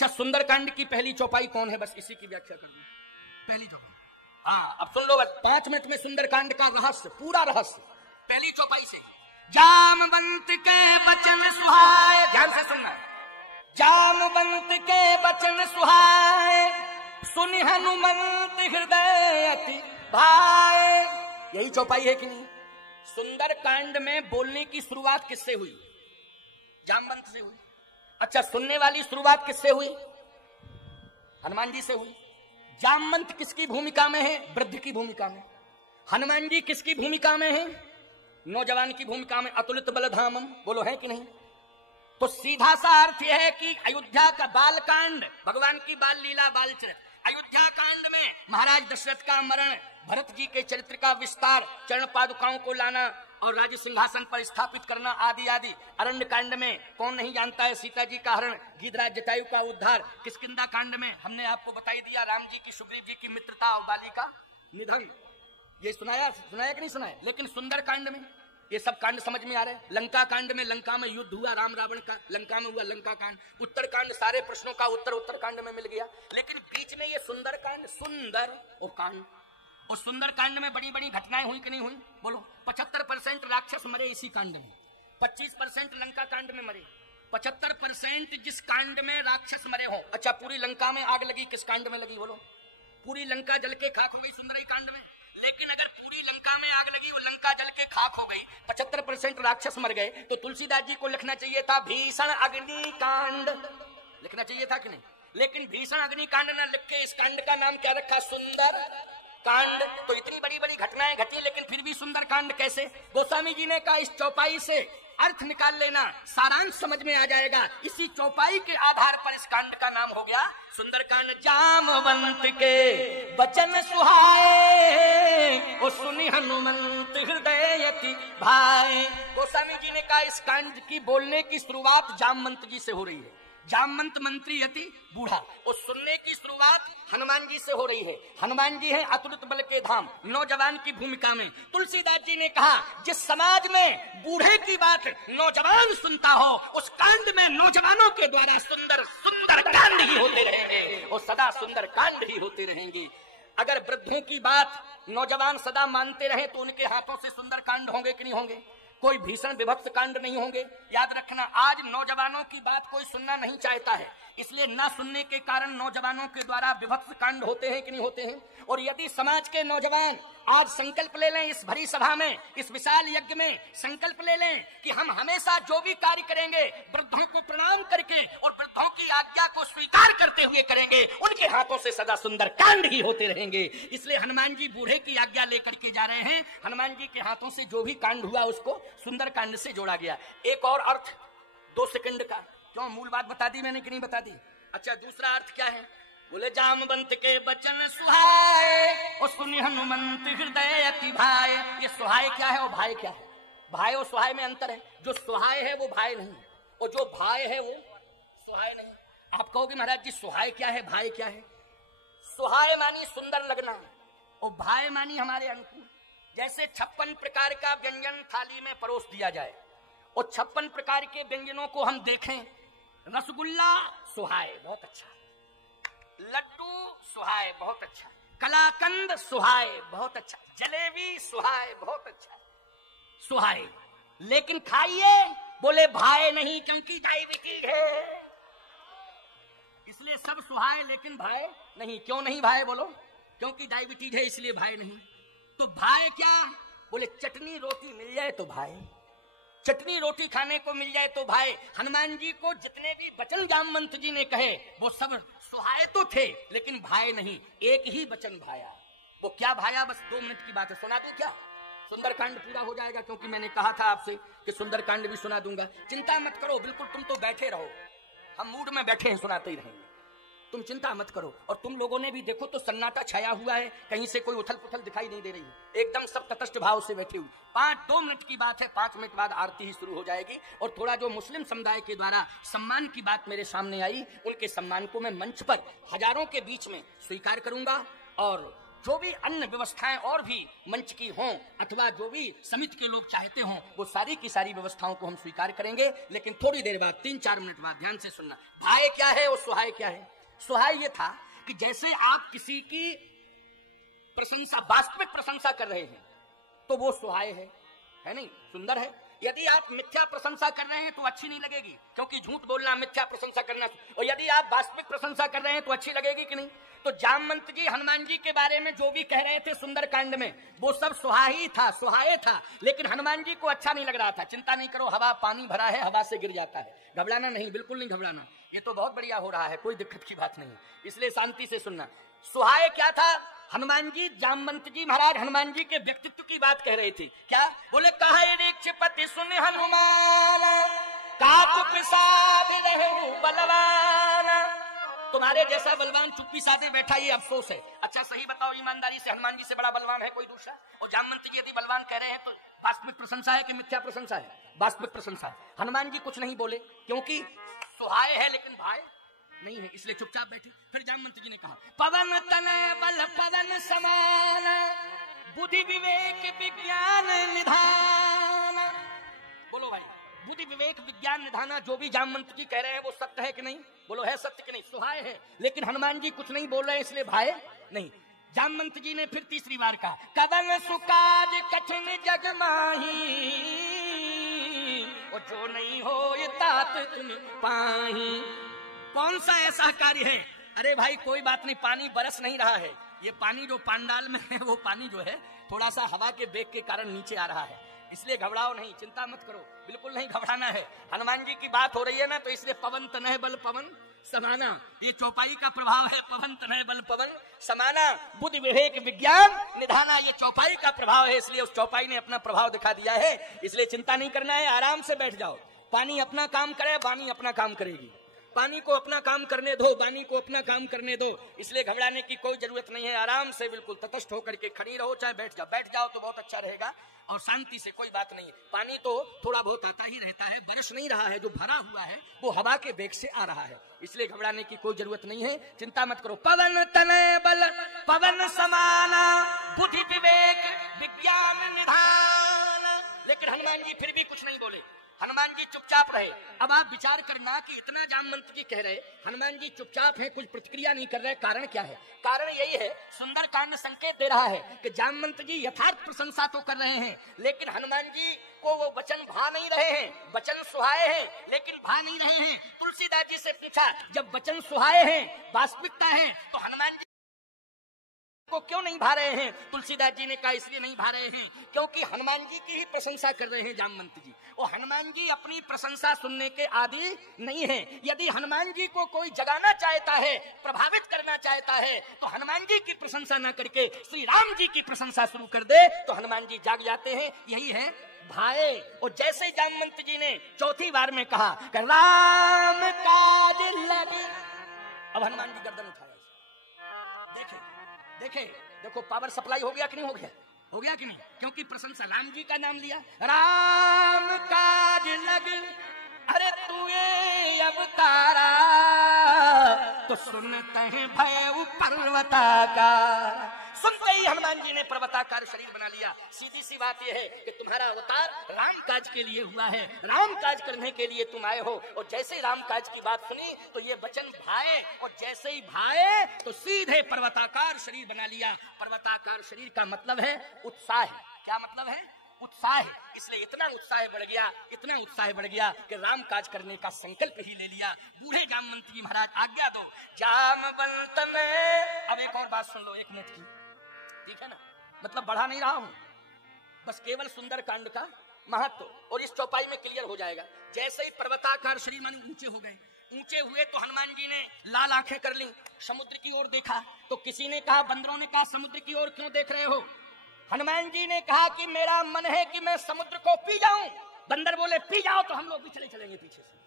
अच्छा, सुंदरकांड की पहली चौपाई कौन है, बस इसी की व्याख्या कर दूं। पहली चौपाई, हाँ अब सुन लो, बस 5 मिनट में सुंदरकांड का रहस्य, पूरा रहस्य पहली चौपाई से। जामवंत के बचन सुहाए, ध्यान से सुनना है। जामवंत के बचन सुहाए, सुनि हनुमंत हृदय अति भाए। यही चौपाई है कि नहीं? सुंदरकांड में बोलने की शुरुआत किससे हुई? जामवंत से हुई। अच्छा, सुनने वाली शुरुआत किससे हुई? हनुमान जी से हुई। जामवंत किसकी भूमिका में है? वृद्ध की भूमिका में। हनुमान जी किसकी भूमिका में है? नौजवान की भूमिका में। अतुलित बलधामम, बोलो है कि नहीं? तो सीधा सा अर्थ यह है कि अयोध्या का बालकांड, भगवान की बाल लीला, बालचरित, अयोध्या कांड में महाराज दशरथ का मरण, भरत जी के चरित्र का विस्तार, चरण पादुकाओं को लाना और राज्य सिंहासन पर स्थापित करना आदि आदि। अरण्य कांड में कौन नहीं जानता है सीता जी का हरण, गीधराज जटायु का उद्धार। किष्किंधा कांड में हमने आपको बताई दिया राम जी की सुग्रीव जी की मित्रता और बाली का निधन। ये सुनाया कि नहीं सुनाया? लेकिन सुंदर कांड में ये सब कांड समझ में आ रहे हैं। लंका कांड में लंका में युद्ध हुआ, राम रावण का, लंका में हुआ लंका कांड। उत्तर कांड, सारे प्रश्नों का उत्तर कांड में मिल गया। लेकिन बीच में ये सुंदर कांड, सुंदर और कांड, और सुंदर कांड में बड़ी बड़ी घटनाएं हुई कि नहीं हुई? बोलो। 75% राक्षस मरे इसी कांड में, 25% लंका कांड में मरे। 75% जिस कांड में राक्षस मरे हो। अच्छा, पूरी लंका में आग लगी, किस कांड में लगी? बोलो। पूरी लंका जल के खाक हो गई सुंदरी कांड में। लेकिन अगर पूरी लंका में आग लगी और लंका जल के खाक हो गई, 75% राक्षस मर गए, तो तुलसीदास जी को लिखना चाहिए था भीषण अग्निकांड, लिखना चाहिए था कि नहीं? लेकिन भीषण अग्निकांड ना लिख के इस कांड का नाम क्या रखा? सुंदर कांड। तो इतनी बड़ी बड़ी घटनाएं घटी, लेकिन फिर भी सुंदर कांड कैसे? गोस्वामी जी ने कहा इस चौपाई से अर्थ निकाल लेना, सारांश समझ में आ जाएगा। इसी चौपाई के आधार पर इस कांड का नाम हो गया सुंदरकांड। जामवंत के बचन सुहाए, ओ सुनि हनुमंत हृदय अति भाए। गोस्वामी जी ने कहा इस कांड की बोलने की शुरुआत जामवंत जी से हो रही है। जामवंत मंत्री अति बूढ़ा, और सुनने की शुरुआत हनुमान जी से हो रही है। हनुमान जी हैं अतुलित बल के धाम, नौजवान की भूमिका में। तुलसीदास जी ने कहा जिस समाज में बूढ़े की बात नौजवान सुनता हो, उस कांड में नौजवानों के द्वारा सुंदर सुंदर कांड ही होते रहेंगे और सदा सुंदर कांड ही होते रहेंगे। अगर वृद्धों की बात नौजवान सदा मानते रहे तो उनके हाथों से सुंदर कांड होंगे कि नहीं होंगे? कोई भीषण विभत्स कांड नहीं होंगे। याद रखना, आज नौजवानों की बात कोई सुनना नहीं चाहता है, इसलिए ना सुनने के कारण नौजवानों के द्वारा विभत्स कांड होते हैं कि नहीं होते हैं? और यदि समाज के नौजवान आज संकल्प ले लें, इस भरी सभा में, इस विशाल यज्ञ में संकल्प ले लें कि हम हमेशा जो भी कार्य करेंगे वृद्धों को प्रणाम करके और वृद्धों की आज्ञा को स्वीकार करते हुए करेंगे, उनके हाथों से सदा सुंदर कांड ही होते रहेंगे। इसलिए हनुमान जी बूढ़े की आज्ञा लेकर के जा रहे हैं। हनुमान जी के हाथों से जो भी कांड हुआ उसको सुंदर कांड से जोड़ा गया। एक और अर्थ 2 सेकंड का, क्यों मूल बात बता दी मैंने कि नहीं बता दी? अच्छा, दूसरा अर्थ क्या है? बोले जामवंत के बचन सुहाए, और सुनि हनुमंत हृदय अति भाए। ये सुहाए क्या है और भाई क्या है? भाई और सुहाए में अंतर है। जो सुहाए है वो भाई नहीं, और जो भाई है वो सुहाए नहीं। आप कहोगे महाराज जी सुहाए क्या है, भाई क्या है? सुहाए मानी सुंदर लगना, और भाई मानी हमारे अनुकूल। जैसे 56 प्रकार का व्यंजन थाली में परोस दिया जाए और 56 प्रकार के व्यंजनों को हम देखें, रसगुल्ला सुहाए बहुत अच्छा, लड्डू सुहाए बहुत अच्छा, कलाकंद सुहाए बहुत अच्छा, जलेबी सुहाए बहुत अच्छा, सुहाए। लेकिन खाइए, बोले भाई नहीं, क्योंकि डायबिटीज है, इसलिए सब सुहाए लेकिन भाई नहीं। क्यों नहीं भाई? बोलो। क्योंकि डायबिटीज है इसलिए भाई नहीं। तो भाई क्या? बोले चटनी रोटी मिल जाए तो भाई, चटनी रोटी खाने को मिल जाए तो भाई। हनुमान जी को जितने भी वचन जामवंत जी ने कहे वो सब सुहाए तो थे, लेकिन भाई नहीं। एक ही वचन भाया। वो क्या भाया? बस 2 मिनट की बात है, सुना दूं क्या? सुंदरकांड पूरा हो जाएगा, क्योंकि मैंने कहा था आपसे कि सुंदरकांड भी सुना दूंगा। चिंता मत करो, बिल्कुल तुम तो बैठे रहो, हम मूड में बैठे हैं, सुनाते ही रहेंगे, तुम चिंता मत करो। और तुम लोगों ने भी देखो तो सन्नाटा छाया हुआ है, कहीं से कोई उथल पुथल दिखाई नहीं दे रही है, एकदम सब तटस्थ भाव से बैठे हुए। 2 मिनट की बात है, 5 मिनट बाद आरती ही शुरू हो जाएगी। और थोड़ा जो मुस्लिम समुदाय के द्वारा सम्मान की बात मेरे सामने आई, उनके सम्मान को मैं मंच पर हजारों के बीच में स्वीकार करूंगा और जो भी अन्य व्यवस्थाएं और भी मंच की हों अथवा जो भी समिति के लोग चाहते हों वो सारी की सारी व्यवस्थाओं को हम स्वीकार करेंगे। लेकिन थोड़ी देर बाद 3-4 मिनट बाद ध्यान से सुनना, भाय क्या है और सुहाय क्या है। सुहाय ये था कि जैसे आप किसी की प्रशंसा, वास्तविक प्रशंसा कर रहे हैं तो वो सुहाय है नहीं, सुंदर है। यदि आप मिथ्या प्रशंसा कर रहे हैं तो अच्छी नहीं लगेगी, क्योंकि झूठ बोलना, मिथ्या प्रशंसा करना। और यदि आप वास्तविक प्रशंसा कर रहे हैं तो अच्छी लगेगी कि नहीं। तो जामवंत जी हनुमान जी के बारे में जो भी कह रहे थे सुंदर कांड में वो सब सुहाई था, सुहाय था, लेकिन हनुमान जी को अच्छा नहीं लग रहा था। चिंता नहीं करो, हवा पानी भरा है, हवा से गिर जाता है, घबराना नहीं, बिल्कुल नहीं घबराना, ये तो बहुत बढ़िया हो रहा है, कोई दिक्कत की बात नहीं, इसलिए शांति से सुनना। सुहाय क्या था? हनुमान जी, जामवंत जी महाराज हनुमान जी के व्यक्तित्व की बात कह रहे थे। क्या बोले? कहे रीक्षपति सुन हनुमान, काकु प्रसाद रहु बलवान। तुम्हारे जैसा बलवान चुप्पी साधे बैठा, ये अफसोस है। अच्छा सही बताओ ईमानदारी से, हनुमान जी से बड़ा बलवान है कोई दूसरा? और जामवंत जी यदि बलवान कह रहे हैं तो वास्तविक प्रशंसा है कि मिथ्या प्रशंसा है? वास्तविक प्रशंसा है। हनुमान जी कुछ नहीं बोले क्योंकि सुहाय है लेकिन भाई नहीं है, इसलिए चुपचाप बैठे। फिर जामवंत जी ने कहा, पवन तनय बल पवन समान, बुद्धि विवेक विज्ञान निधान। बोलो भाई, बुद्धि विवेक विज्ञान निधाना जो भी जामवंत जी कह रहे हैं वो सत्य है कि नहीं? बोलो है सत्य कि नहीं? सुहाय है, लेकिन हनुमान जी कुछ नहीं बोल रहे हैं इसलिए भाई नहीं। जामवंत जी ने फिर तीसरी बार कहा, कवन सुकाज कठिन जग माही, और जो नहीं हो ये तात तुम पाही। कौन सा ऐसा कार्य है? अरे भाई कोई बात नहीं, पानी बरस नहीं रहा है, ये पानी जो पांडाल में है वो पानी जो है थोड़ा सा हवा के बेग के कारण नीचे आ रहा है, इसलिए घबराओ नहीं, चिंता मत करो, बिल्कुल नहीं घबराना है। हनुमान जी की बात हो रही है ना, तो इसलिए पवन तनय बल पवन समाना, ये चौपाई का प्रभाव है। पवन तनय बल पवन समाना, बुद्धि विवेक विज्ञान निधाना, ये चौपाई का प्रभाव है, इसलिए उस चौपाई ने अपना प्रभाव दिखा दिया है, इसलिए चिंता नहीं करना है, आराम से बैठ जाओ। पानी अपना काम करे, वाणी अपना काम करेगी, पानी को अपना काम करने दो, वाणी को अपना काम करने दो, इसलिए घबराने की कोई जरूरत नहीं है। आराम से बिल्कुल तटस्थ होकर के खड़ी रहो, चाहे बैठ जाओ तो बहुत अच्छा रहेगा, और शांति से, कोई बात नहीं है। पानी तो थोड़ा बहुत आता ही रहता है, बरस नहीं रहा है, जो भरा हुआ है वो हवा के बेग से आ रहा है, इसलिए घबराने की कोई जरूरत नहीं है, चिंता मत करो। पवन तनय बल पवन समाना, बुद्धि विवेक विज्ञान निधान। लेकिन हनुमान जी फिर भी कुछ नहीं बोले, हनुमान जी चुपचाप रहे। अब आप विचार करना कि इतना जामवंत जी कह रहे, हनुमान जी चुपचाप है, कुछ प्रतिक्रिया नहीं कर रहे, कारण क्या है? कारण यही है, सुंदर कांड संकेत दे रहा है कि जामवंत जी यथार्थ प्रशंसा तो कर रहे हैं, लेकिन हनुमान जी को वो वचन भा नहीं रहे हैं। वचन सुहाए हैं लेकिन भा नहीं रहे हैं। तुलसीदास जी से पूछा, जब वचन सुहाए हैं, वास्तविकता है, तो हनुमान जी को क्यों नहीं भा रहे हैं? तुलसीदास जी ने कहा इसलिए नहीं भा रहे हैं क्योंकि हनुमान जी की ही प्रशंसा कर रहे हैं जामवंत जी, और हनुमान जी अपनी प्रशंसा सुनने के आदि नहीं है। यदि हनुमान जी को कोई जगाना चाहता है, प्रभावित करना चाहता है, तो हनुमान जी की प्रशंसा न करके श्री राम जी की प्रशंसा शुरू कर दे तो हनुमान जी जाग जाते हैं, यही है भाई। और जैसे ही जामवंत जी ने चौथी बार में कहा राम काज लगी, अब हनुमान जी गर्दन उठाया। देखो पावर सप्लाई हो गया कि नहीं हो गया? हो गया कि नहीं? क्योंकि प्रशंसा, राम जी का नाम लिया, राम काज लग, अरे तू ये अवतारा, तो सुनते हैं भय पर्वताकार। सुनते ही हनुमान जी ने पर्वताकार शरीर बना लिया। सीधी सी बात यह है कि तुम्हारा अवतार राम काज के लिए हुआ है, राम काज करने के लिए तुम आए हो। और जैसे ही राम काज की बात सुनी तो ये वचन भाए, और जैसे ही भाए तो सीधे पर्वताकार शरीर बना लिया। पर्वताकार शरीर का मतलब है उत्साह। क्या मतलब है? उत्साह। इसलिए इतना उत्साह बढ़ गया कि राम काज करने का संकल्प ही ले लिया। बूढ़े जामवंत जी महाराज आज्ञा दो, जामवंत में। अब एक और बात सुन लो, 1 मिनट की, ठीक है ना? मतलब बढ़ा नहीं रहा हूं, बस केवल सुंदर कांड का महत्व और इस चौपाई में क्लियर हो जाएगा। जैसे ही पर्वताकार शरीर माने ऊंचे हो गए, ऊंचे हुए तो हनुमान जी ने लाल आंखें कर ली, समुद्र की ओर देखा। तो किसी ने कहा, बंदरों ने कहा, समुद्र की ओर क्यों देख रहे हो? हनुमान जी ने कहा कि मेरा मन है कि मैं समुद्र को पी जाऊं। बंदर बोले पी जाओ तो हम लोग भी चलेंगे पीछे से,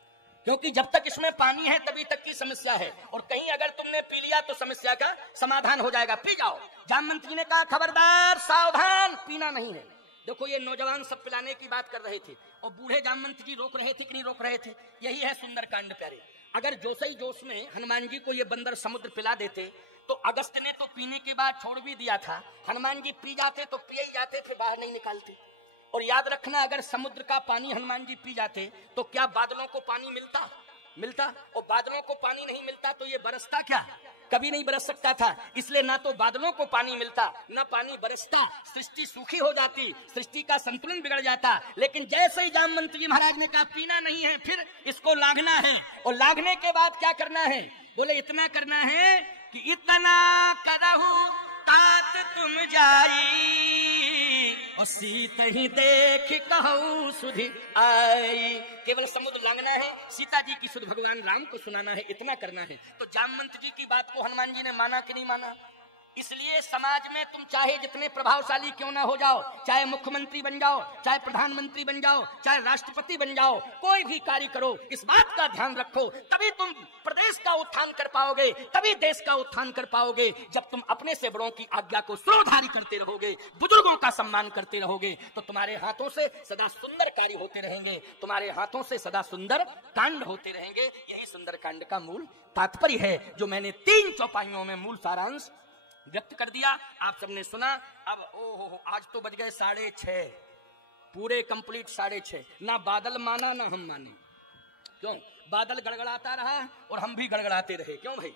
क्योंकि जब तक इसमें पानी है तभी तक की समस्या है, और कहीं अगर तुमने पी लिया तो समस्या का समाधान हो जाएगा, पी जाओ। जामवंत जी ने कहा खबरदार, सावधान, पीना नहीं है। देखो ये नौजवान सब पिलाने की बात कर रहे थे और बूढ़े जामवंत जी रोक रहे थे कि नहीं रोक रहे थे? यही है सुंदर कांड प्यारे। अगर जोश ही जोश में हनुमान जी को ये बंदर समुद्र पिला देते तो अगस्त ने तो पीने के बाद छोड़ भी दिया था, हनुमान जी पी जाते तो पिए ही जाते, फिर बाहर नहीं निकालते। और याद रखना, अगर समुद्र का पानी हनुमान जी पी जाते तो क्या बादलों को पानी मिलता? और बादलों को पानी नहीं मिलता तो ये बरसता क्या? कभी नहीं बरस सकता था। इसलिए ना तो बादलों को पानी मिलता, ना पानी बरसता, सृष्टि सूखी हो जाती, सृष्टि का संतुलन बिगड़ जाता। लेकिन जैसे ही जामवंत जी महाराज ने कहा पीना नहीं है, फिर इसको लाघना है, और लाघने के बाद क्या करना है? बोले इतना करना है कि इतना करहु तात तुम जाई, और सीत ही देख कहूं सुधि आई। केवल समुद्र लांघना है, सीता जी की सुध भगवान राम को सुनाना है, इतना करना है। तो जामवंत जी की बात को हनुमान जी ने माना कि नहीं माना? इसलिए समाज में तुम चाहे जितने प्रभावशाली क्यों ना हो जाओ, चाहे मुख्यमंत्री बन जाओ, चाहे प्रधानमंत्री बन जाओ, चाहे राष्ट्रपति बन जाओ, कोई भी कार्य करो, इस बात का ध्यान रखो, तभी तुम प्रदेश का उत्थान कर पाओगे, तभी देश का उत्थान कर पाओगे, जब तुम अपने से बड़ों की आज्ञा को सुरधारी करते रहोगे, बुजुर्गों का सम्मान करते रहोगे, तो तुम्हारे हाथों से सदा सुंदर कार्य होते रहेंगे, तुम्हारे हाथों से सदा सुंदर कांड होते रहेंगे। यही सुंदर कांड का मूल तात्पर्य है, जो मैंने 3 चौपाइयों में मूल सारांश व्यक्त कर दिया। आप सबने सुना। अब ओहो, आज तो बज गए 6:30, पूरे कंप्लीट 6:30। ना बादल माना ना हम माने। क्यों? बादल गड़गड़ाता रहा और हम भी गड़गड़ाते रहे। क्यों भाई?